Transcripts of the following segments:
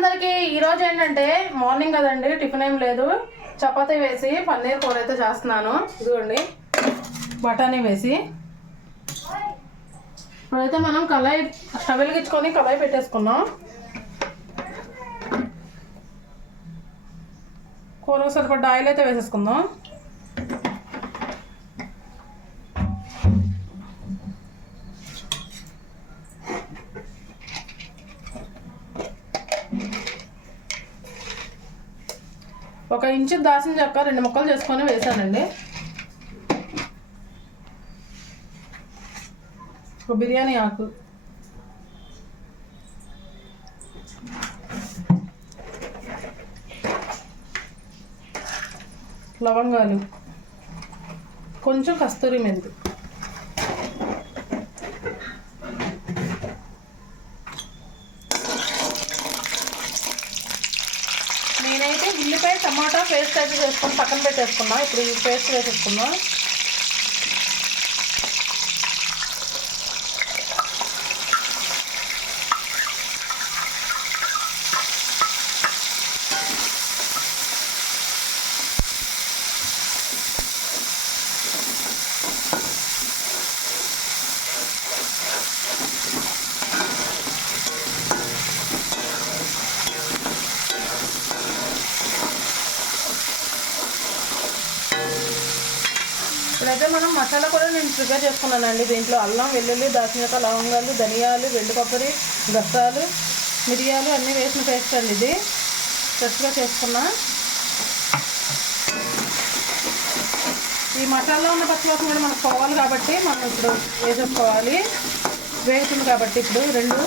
అందరికి ఈరోజు ఏంటంటే మార్నింగ్ కదండి, టిఫిన్ ఏం లేదు. చపాతీ వేసి పన్నీర్ కూర అయితే చేస్తున్నాను. ఇదిగోండి బఠానీ వేసి. ఇప్పుడైతే మనం కళాయి స్టవ్ వెలిగించుకొని కళాయి పెట్టేసుకున్నాం. కూరకు సరిపడ్డ ఆయిల్ అయితే వేసేసుకుందాం. ఒక ఇంచు దాల్చిన చెక్క 2 ముక్కలు చేసుకొని వేసానండి. ఒక బిర్యానీ ఆకు, లవంగాలు, కొంచెం కస్తూరి మెంతి, నేనైతే ఉల్లిపాయ టమాటా పేస్ట్ అయితే చేసుకొని పక్కన పెట్టేసుకున్నా. ఇప్పుడు ఈ పేస్ట్ వేసేసుకున్నా. ఇప్పుడైతే మనం మసాలా కూడా నేను ప్రిపేర్ చేసుకున్నానండి. దీంట్లో అల్లం, వెల్లుల్లి, దాల్చిన చెక్క, లవంగాలు, ధనియాలు, వెండి కొబ్బరి, గసాలు, మిరియాలు అన్నీ వేసిన పేస్ట్ అండి. ఇది ఫ్రెష్గా చేసుకున్నా. ఈ మసాలా ఉన్న పచ్చివాసన కూడా మనకు పోవాలి కాబట్టి మనం ఇప్పుడు వేసేసుకోవాలి. వేగుతుంది కాబట్టి ఇప్పుడు రెండు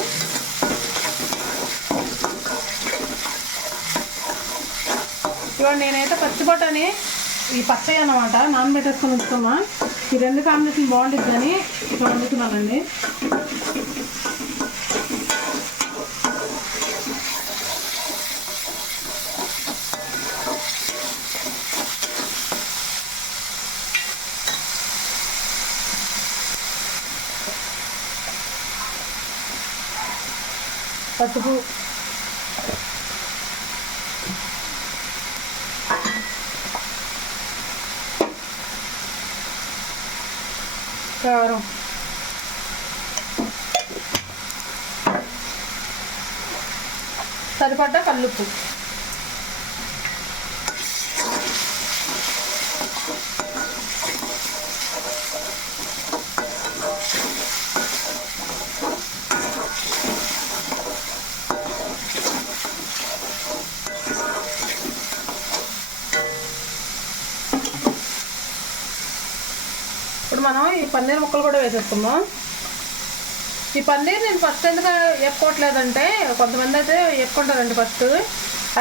ఇవాళ నేనైతే పచ్చి బఠానీ ఈ పచ్చయి అన్నమాట నానబెట్టేసుకొని ఉంచుకున్నా. ఈ రెండు కాంబినేషన్ బాగుంటుందని ఇట్లా వండుతున్నానండి. పసుపు, కారం, సరిపడ్డ కల్లుప్పు, ఇప్పుడు మనం ఈ పన్నీర్ ముక్కలు కూడా వేసేసుకుందాం. ఈ పన్నీర్ నేను ఫస్ట్ ఎందుకు వేపుకోవట్లేదంటే, కొంతమంది అయితే వేపుకుంటారండి ఫస్ట్.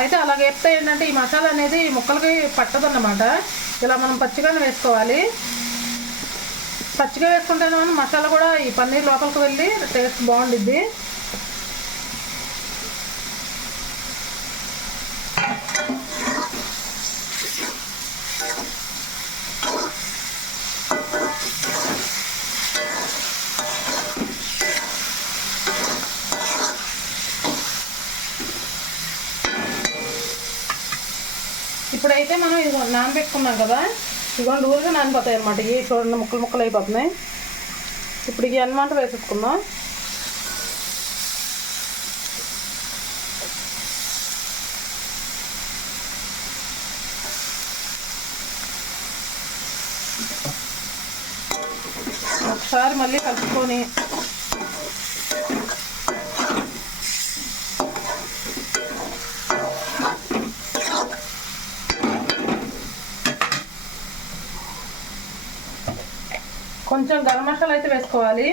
అయితే అలాగ వేపితే ఏంటంటే ఈ మసాలా అనేది ఈ ముక్కలకి పట్టదన్నమాట. ఇలా మనం పచ్చిగానే వేసుకోవాలి. పచ్చిగా వేసుకుంటేనే మనం మసాలా కూడా ఈ పన్నీర్ లోపలికి వెళ్ళి టేస్ట్ బాగుండిద్ది. ఇప్పుడైతే మనం ఇది నానబెట్టుకున్నాం కదా, ఇదిగోండి ఊరిగా నానిపోతాయి అన్నమాట. ఇవి చూడండి ముక్కలు ముక్కలు అయిపోతున్నాయి. ఇప్పుడు ఇవి అన్నమాట వేసేసుకుందాం. ఒకసారి మళ్ళీ కలుపుకొని కొంచెం గరం మసాలా అయితే వేసుకోవాలి.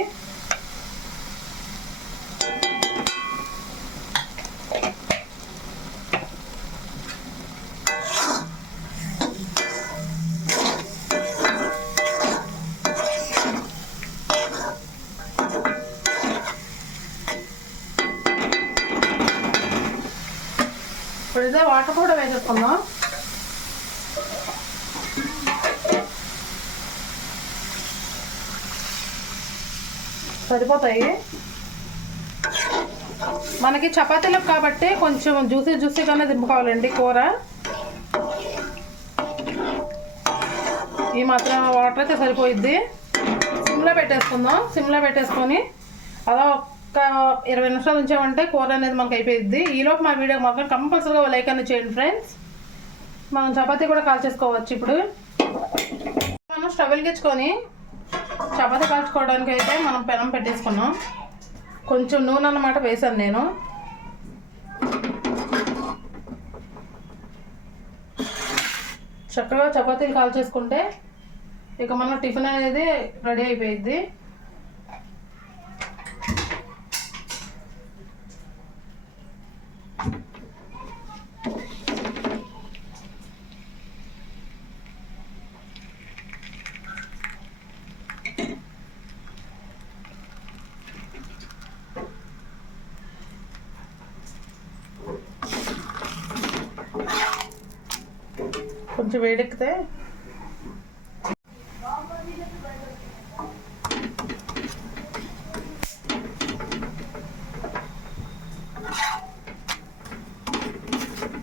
ఇప్పుడైతే వాటర్ కూడా వేసేసుకుందాం. సరిపోతాయి. మనకి చపాతీలకు కాబట్టి కొంచెం జ్యూసీగానే దింపుకోవాలండి కూర. ఈ మాత్రం వాటర్ అయితే సరిపోయిద్ది. సిమ్లో పెట్టేసుకొని అలా ఒక 20 నిమిషాలు ఉంచామంటే కూర అనేది మనకు అయిపోయిద్ది. ఈలోపు మా వీడియో మాత్రం కంపల్సరీగా లైక్ అనేది చేయండి ఫ్రెండ్స్. మనం చపాతీ కూడా కాల్చేసుకోవచ్చు. ఇప్పుడు మనం స్టవ్ వెలిగించుకొని చపాతీ కాల్చుకోవడానికి అయితే మనం పెనం పెట్టేసుకున్నాం. కొంచెం నూనె అన్నమాట వేసాను నేను. చక్కగా చపాతీలు కాల్చేసుకుంటే ఇక మన టిఫిన్ అనేది రెడీ అయిపోయిద్ది. కొంచెం వేడెక్కితే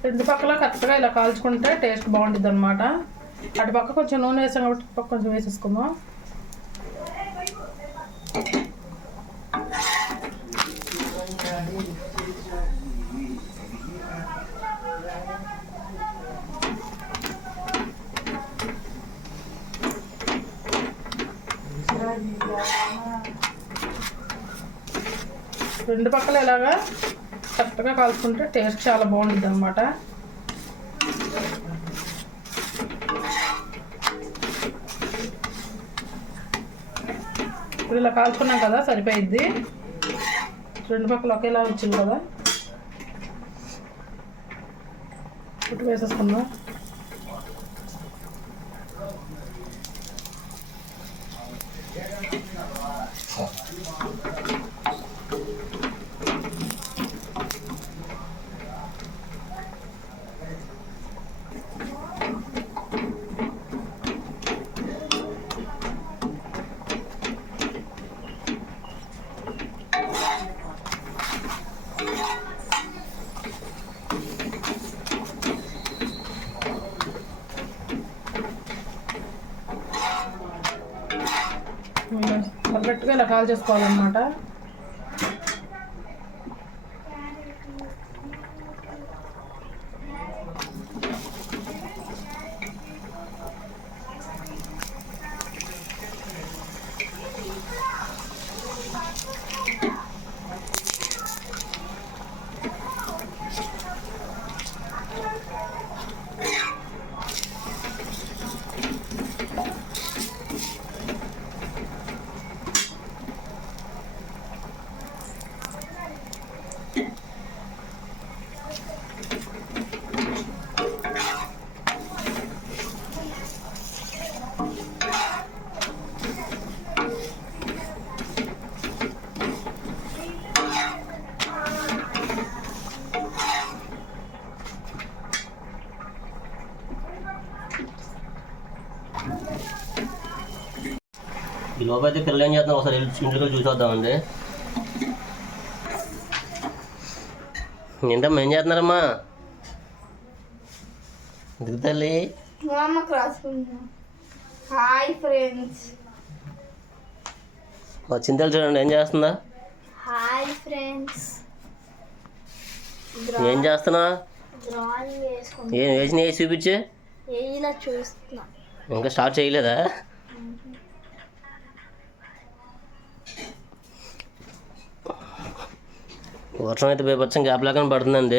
రెండు పక్కల కరెక్ట్గా ఇలా కాల్చుకుంటే టేస్ట్ బాగుంటుంది అనమాట. అటు పక్క కొంచెం నూనె వేసాం కాబట్టి పక్క కొంచెం వేసేసుకుందాం. రెండు పక్కల ఇలాగా కరెక్ట్గా కాల్చుకుంటే టేస్ట్ చాలా బాగుంటుంది అనమాట. ఇప్పుడు ఇలా కాల్చుకున్నాం కదా, సరిపోయిద్ది. రెండు పక్కలు ఒకేలా వచ్చింది కదా, ఇప్పుడు వేసేసుకుందాం. పర్ఫెక్ట్గా ఇలా కాల్ చేసుకోవాలన్నమాట. ఈ లోపైతే పిల్లలు ఏం చేస్తున్నారు ఒకసారి ఇంటికి చూసొద్దామండి. ఏంటమ్మా ఏం చేస్తున్నారమ్మా? ఎందుకు తల్లి? Hi friends. మా చింతలు చూడండి ఏం చేస్తుందా? Hi friends. ఏం చేస్తున్నా? డ్రాయింగ్ వేసుకుంటా. ఏం వేసిన వేసి చూపించే? ఇలా చూస్తున్నా. ఇంకా స్టార్ట్ చేయలేదా? వర్షం అయితే బేపచ్చం గ్యాప్ లేకుండా పడుతుందండి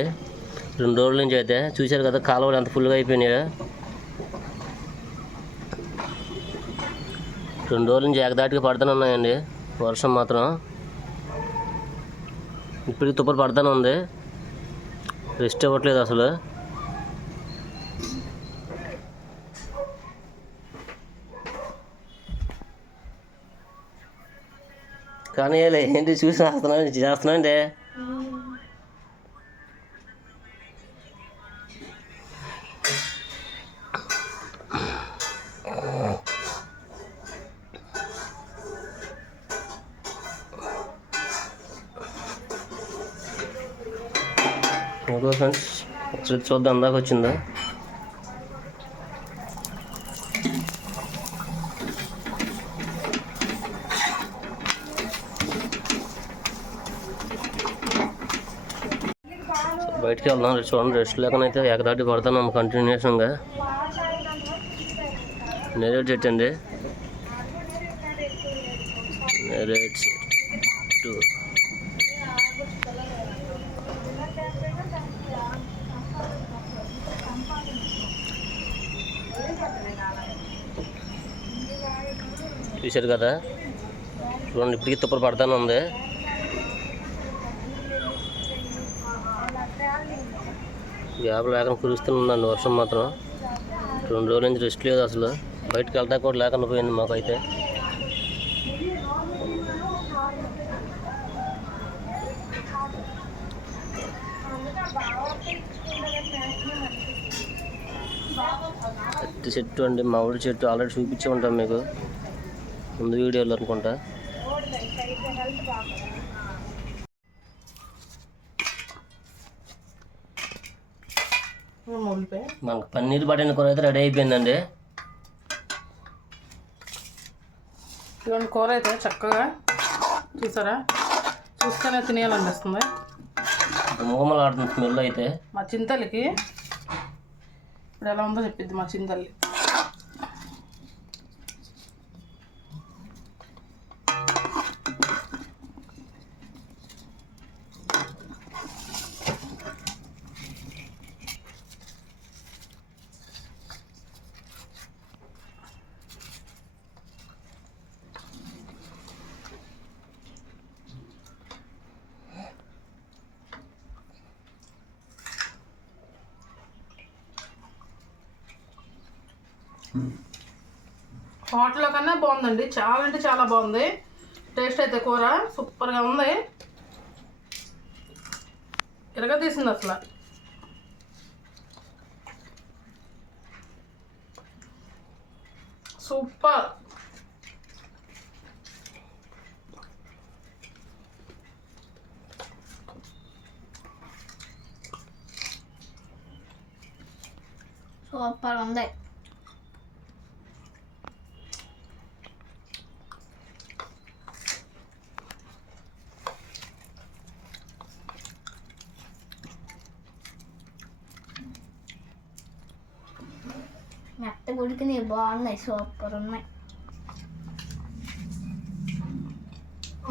2 రోజుల నుంచి. అయితే చూశారు కదా కాలువలు ఎంత ఫుల్గా అయిపోయినాయో. 2 రోజుల నుంచి ఏకదాటిగా పడుతూనే ఉన్నాయండి వర్షం మాత్రం. ఇప్పటికి తుప్పలు పడుతూనే ఉంది, రెస్ట్ ఇవ్వట్లేదు అసలు. కానీ ఏంటి చూసి చేస్తున్నా అంటే ఇంకో ఫ్రెండ్స్ ఒకసారి చూద్దాం అందాక వచ్చిందా. బయటికి వెళ్దాం. చూడండి రెస్ట్ లేకనైతే ఎగదాటి పడుతున్నాము కంటిన్యూషన్గా. నేరేడు చెట్టు అండి, నేరేడు చెట్టు. చూశారు కదా, చూడండి ఇప్పటికీ తుప్పలు పడతానే ఉంది. గ్యాప్ లేకుండా కురుస్తుందండి వర్షం మాత్రం. 2 రోజుల నుంచి రెస్ట్ లేదు అసలు. బయటకు వెళ్తా కూడా లేకుండా పోయింది మాకైతే. అట్టి చెట్టు అండి, మామిడి చెట్టు ఆల్రెడీ చూపించే ఉంటాం మీకు ముందు వీడియోలో అనుకుంటా. మనకు పన్నీర్ బటర్ కూర అయితే రెడీ అయిపోయిందండి. ఇలాంటి కూర అయితే చక్కగా చూసారా, చూస్తేనే తినేయాలనిపిస్తుంది. మూమలు ఆడుతుంది స్మెల్ అయితే. మా చింతలకి ఇప్పుడు ఎలా ఉందో చెప్పిద్ది మా చింతల్లి. హోటల్లో కన్నా బాగుందండి, చాలా అంటే చాలా బాగుంది టేస్ట్ అయితే. కూర సూపర్గా ఉంది, తీసింది అసలు. సూపర్. సూపర్ ఉంది. మెత్త గుడికి బాగున్నాయి, సూపర్ ఉన్నాయి.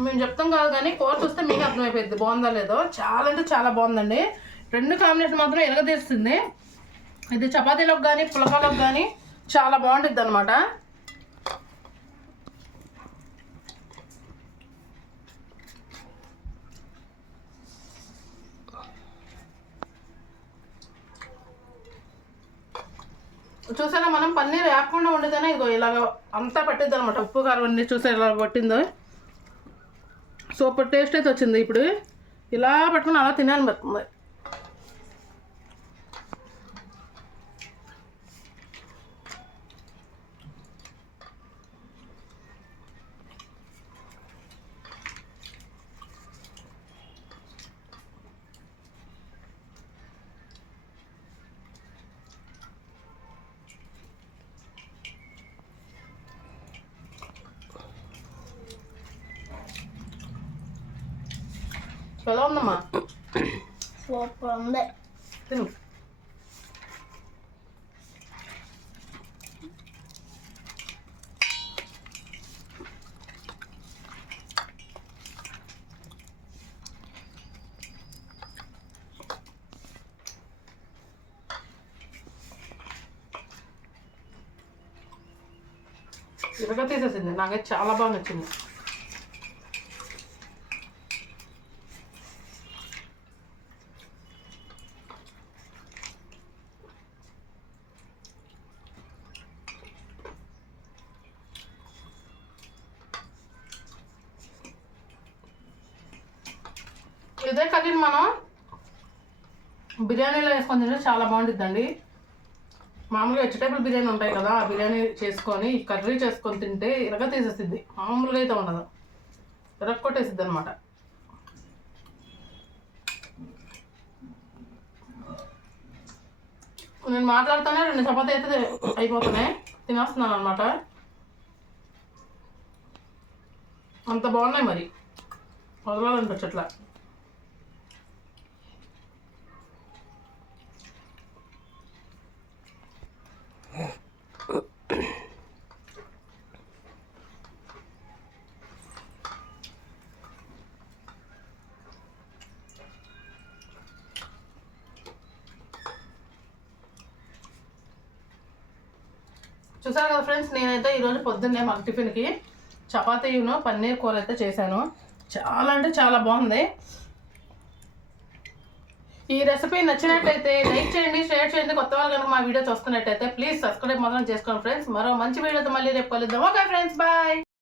మేము చెప్తాం కాదు కానీ కూర చూస్తే మీకు అర్థమైపోయింది బాగుందా లేదో. చాలా అంటే చాలా బాగుందండి. 2 కాంబినేషన్ మాత్రం ఎరగదీస్తుంది. ఇది చపాతీలోకి కానీ పులకాలోకి కానీ చాలా బాగుంటుంది అనమాట. చూసారా, మనం పన్నీర్ వేపకుండా వండితేనే ఇదిగో ఇలాగ అంతా పట్టిద్ది అనమాట. ఉప్పు కారం అన్నీ చూసారు ఇలా పట్టిందో. సూపర్ టేస్ట్ అయితే వచ్చింది. ఇప్పుడు ఇలా పట్టుకుని అలా తినాలనిపిస్తుంది. ఎలా ఉందమ్మా? సూపర్ ఉంది. తిను. ఇరగా తీసేసింది, నాకైతే చాలా బాగా నచ్చింది. ఇదే కర్రీని మనం బిర్యానీలో వేసుకొని తింటే చాలా బాగుంటుందండి. మామూలుగా వెజిటేబుల్ బిర్యానీ ఉంటాయి కదా, ఆ బిర్యానీ చేసుకొని కర్రీ చేసుకొని తింటే ఇరగా తీసేసిద్ది. మామూలుగా అయితే ఉండదు, ఇరగ కొట్టేసిద్ది అనమాట. నేను మాట్లాడుతానే 2 చపాతీ అయితే అయిపోతున్నాయి, తినేస్తున్నాను అనమాట. అంత బాగున్నాయి మరి, వదలాలనిపించట్లా. చూసారు కదా ఫ్రెండ్స్, నేనైతే ఈరోజు పొద్దున్నే మాకు టిఫిన్కి చపాతీను పన్నీర్ కూర అయితే చేశాను. చాలా అంటే చాలా బాగుంది. ఈ రెసిపీ నచ్చినట్టయితే లైక్ చేయండి, షేర్ చేయండి. కొత్త వాళ్ళు కనుక మా వీడియో చూస్తున్నట్టయితే ప్లీజ్ సబ్స్క్రైబ్ మాత్రం చేసుకోండి ఫ్రెండ్స్. మరో మంచి వీడియోతో మళ్ళీ రేపు కలుద్దాం. Okay friends, bye.